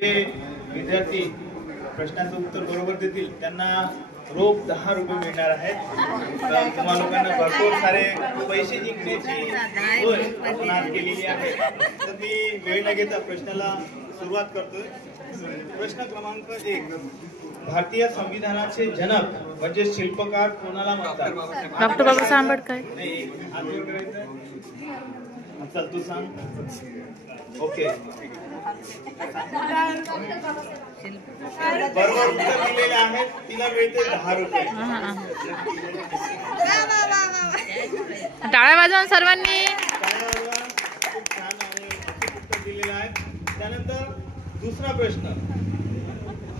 जे विद्यार्थी प्रश्नाचं उत्तर बरोबर देतील त्यांना रोख 10 रुपये मिळणार आहेत। तर तुम्हा लोकांना भरपूर सारे पैसे जिंकण्याची सोय आपण आज केलेली आहे। तर मी वेळ न घेता प्रश्नाला सुरुवात करतोय। प्रश्न क्रमांक 1, भारतीय संविधानाचे जनक म्हणजे शिल्पकार कोणाला म्हणतात? डॉक्टर बाबासाहेब आंबेडकर। नाही, आंदोलन करायचं। चल तू सांग। ओके, बरोबर उत्तर दिलेले आहे। तिला मिळते 10 रुपये। टाळ्या वाजवा सर्वांनी। खूप छान आणि उत्तर दिलेलं आहे। त्यानंतर दुसरा प्रश्न,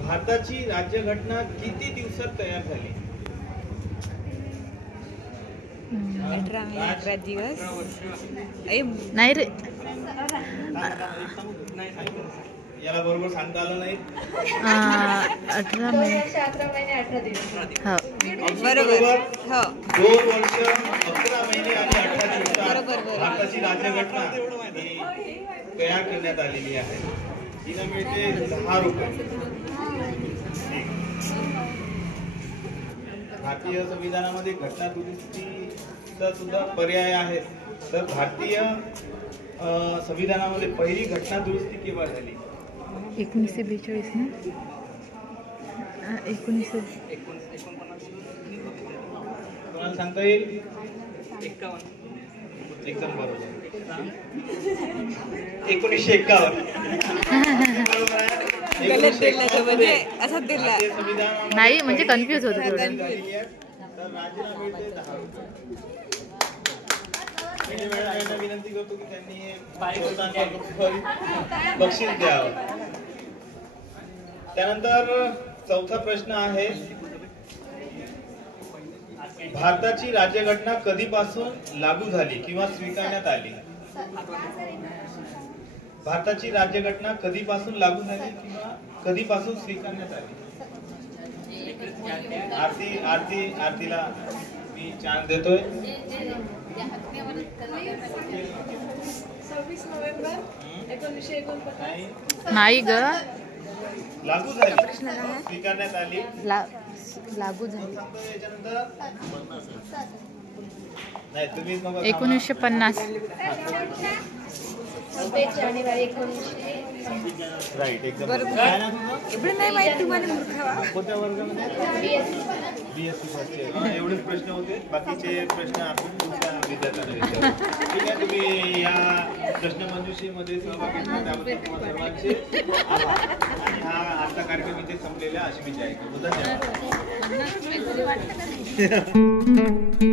भारताची राज्यघटना किती दिवसात तयार झाली? 18 दिवस नाही रे, याला बरोबर सांगता आलं नाही। 18 महिने 18 दिवस। हो बरोबर। हो, 2 वर्ष 11 महिने आणि 18 दिवसात भारताची राज्यघटना तयार करण्यात आलेली आहे। तिला मिळते 10 रुपये। भारतीय संविधानामध्ये घटना दुरुस्तीचा सुद्धा पर्याय आहे। तर भारतीय संविधानामध्ये पहिली घटना दुरुस्ती केव्हा झाली? 1942 ना? 19 कोणाला सांगता येईल? 51। एकदम बरोबर, 1951 बरोबर आहे। नाही म्हणजे कन्फ्यूज होतो थोडं। विनंती करतो की त्यांनी बक्षीस द्यावं। त्यानंतर चौथा प्रश्न आहे, भारताची राज्यघटना कधीपासून लागू झाली किंवा स्वीकारण्यात आली? भारताची राज्यघटना कधीपासून लागू झाली किंवा कधीपासून स्वीकारण्यात आली? आरतीला मी चान्स देतोय। 26 नोव्हेंबर 1949 नाही ग, लागू झाली, स्वीकारण्यात आली, लागू झाली नाही तुम्ही 1950। 26 जानेवारी 1950। राईट, एकदम बरोबर। एवढं नाही माहिती तुम्हाला मूर्खावा। कोणत्या वर्गामध्ये? BSc first year. एवढेच प्रश्न होते, बाकीचे प्रश्न आपण दुसऱ्या विद्यार्थ्यांना विचारू। ठीक आहे, तुम्ही या प्रश्नमंजुषेमध्ये सहभागी झाला त्याबद्दल तुम्हाला सर्वांचे आभार। आणि हा आजचा कार्यक्रम इथे संपलेला अशी विचार आहे। धन्यवाद।